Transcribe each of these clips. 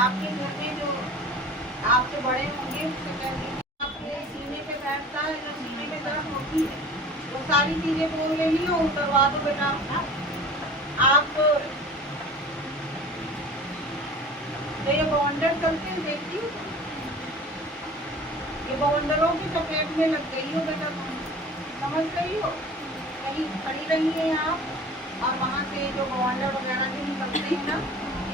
आपके घर में जो आपसे बड़े होंगे उससे कह दीजिए आपके सीने पे बैठता है या सीने में दर्द होती है, वो सारी चीजें बोल रही हो उतरवा दो बेटा। आप तो ये बवंडर चलते हैं देखती हो, ये बवंडरों की चपेट में लग गई हो बेटा, तुम समझ रही हो। कहीं खड़ी रही है आप और वहाँ से जो बवंडर वगैरह जो निकलते हैं ना,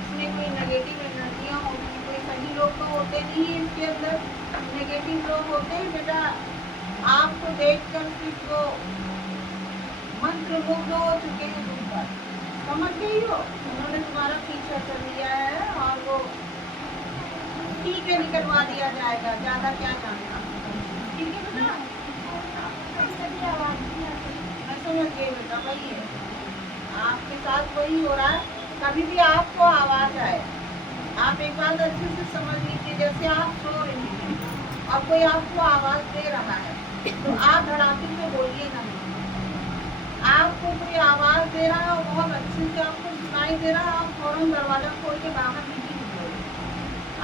इसमें कोई नेगेटिव एनर्जियाँ होती हैं, कोई सही लोग तो होते नहीं है इसके अंदर, नेगेटिव लोग होते हैं बेटा। आपको देख कर सिर्फ वो मंत्र मुग्ध हो चुके हैं तुम पर, समझ गई हो। उन्होंने तुम्हारा पीछा कर लिया है और वो ठीक है निकलवा दिया जाएगा, ज़्यादा क्या जानना। ठीक है बेटा, मैं समझ गई बेटा, वही है आपके साथ, वही हो रहा है। कभी भी आपको आवाज़ आए, आप एक बात अच्छे से समझ लीजिए, जैसे आप सो रही हैं और कोई आपको आवाज़ दे रहा है तो आप धड़ाके से बोलिए नहीं। आपको कोई आवाज़ दे रहा है और बहुत अच्छे से आपको सुनाई दे रहा है, आप फौरन दरवाज़ा खोल के बाहर निकलिए।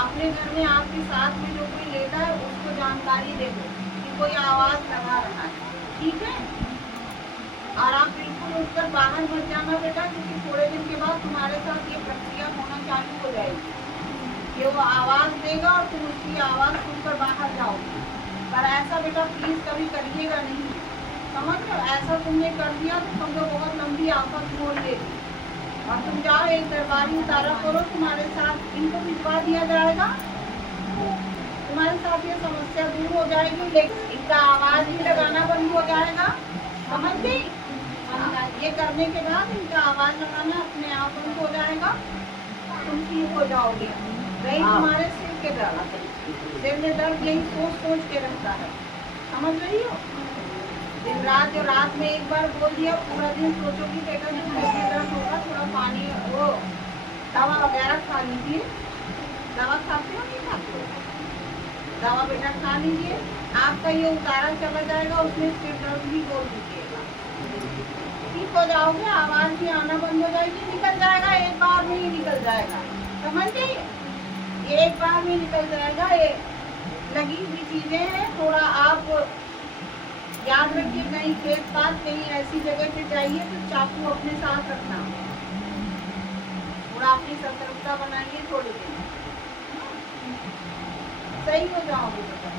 अपने घर में आपके साथ में जो कोई लेटा है उसको जानकारी दे दो कि कोई आवाज़ लगा रहा है, ठीक है। और आप बिल्कुल उठकर बाहर मत जाना बेटा, क्योंकि थोड़े दिन के बाद तुम्हारे साथ ये प्रक्रिया होना चालू हो जाएगी कि वो आवाज़ देगा और तुम उसकी आवाज़ सुनकर बाहर जाओगे। पर ऐसा बेटा प्लीज़ कभी करिएगा नहीं, समझ लो। ऐसा तुमने कर दिया तो समझो बहुत लंबी आफत मोड़ लेगी। और तुम जाओ एक दरबारी उतारा करो, तुम्हारे साथ इनको भिजवा दिया जाएगा, तुम्हारे साथ ये समस्या दूर हो जाएगी, लेकिन इनका आवाज़ भी लगाना बंद हो जाएगा, समझ गई। ये करने के बाद इनका आवाज़ लगाना अपने आप बंद हो जाएगा, तुम ठीक हो जाओगे। रही तुम्हारे सिर के दर्द, सिर में दर्द यही सोच सोच के रहता है, समझ रही हो। दिन रात जो रात में एक बार बोल दिया, पूरा दिन सोचोगी बेटा जब सिर में दर्द होगा थोड़ा पानी वो दवा वगैरह खा लीजिए। दवा खाते हो नहीं खाते हो? दवा बेटा खा लीजिए, आपका ये उतारा चला जाएगा, उसमें सिर दर्द भी बोल दीजिएगा, ठीक हो जाओगे। आवाज़ भी आना बंद हो जाएगी, निकल जाएगा, एक बार में ही निकल जाएगा, समझ गई। एक बार में निकल जाएगा। ये लगी हुई चीज़ें हैं, थोड़ा आप याद रखिए, कहीं खेत पात कहीं ऐसी जगह पे जाइए तो चाकू अपने साथ रखना, थोड़ा अपनी सतर्कता बनाइए, थोड़ी देर सही हो जाओगे बेटा।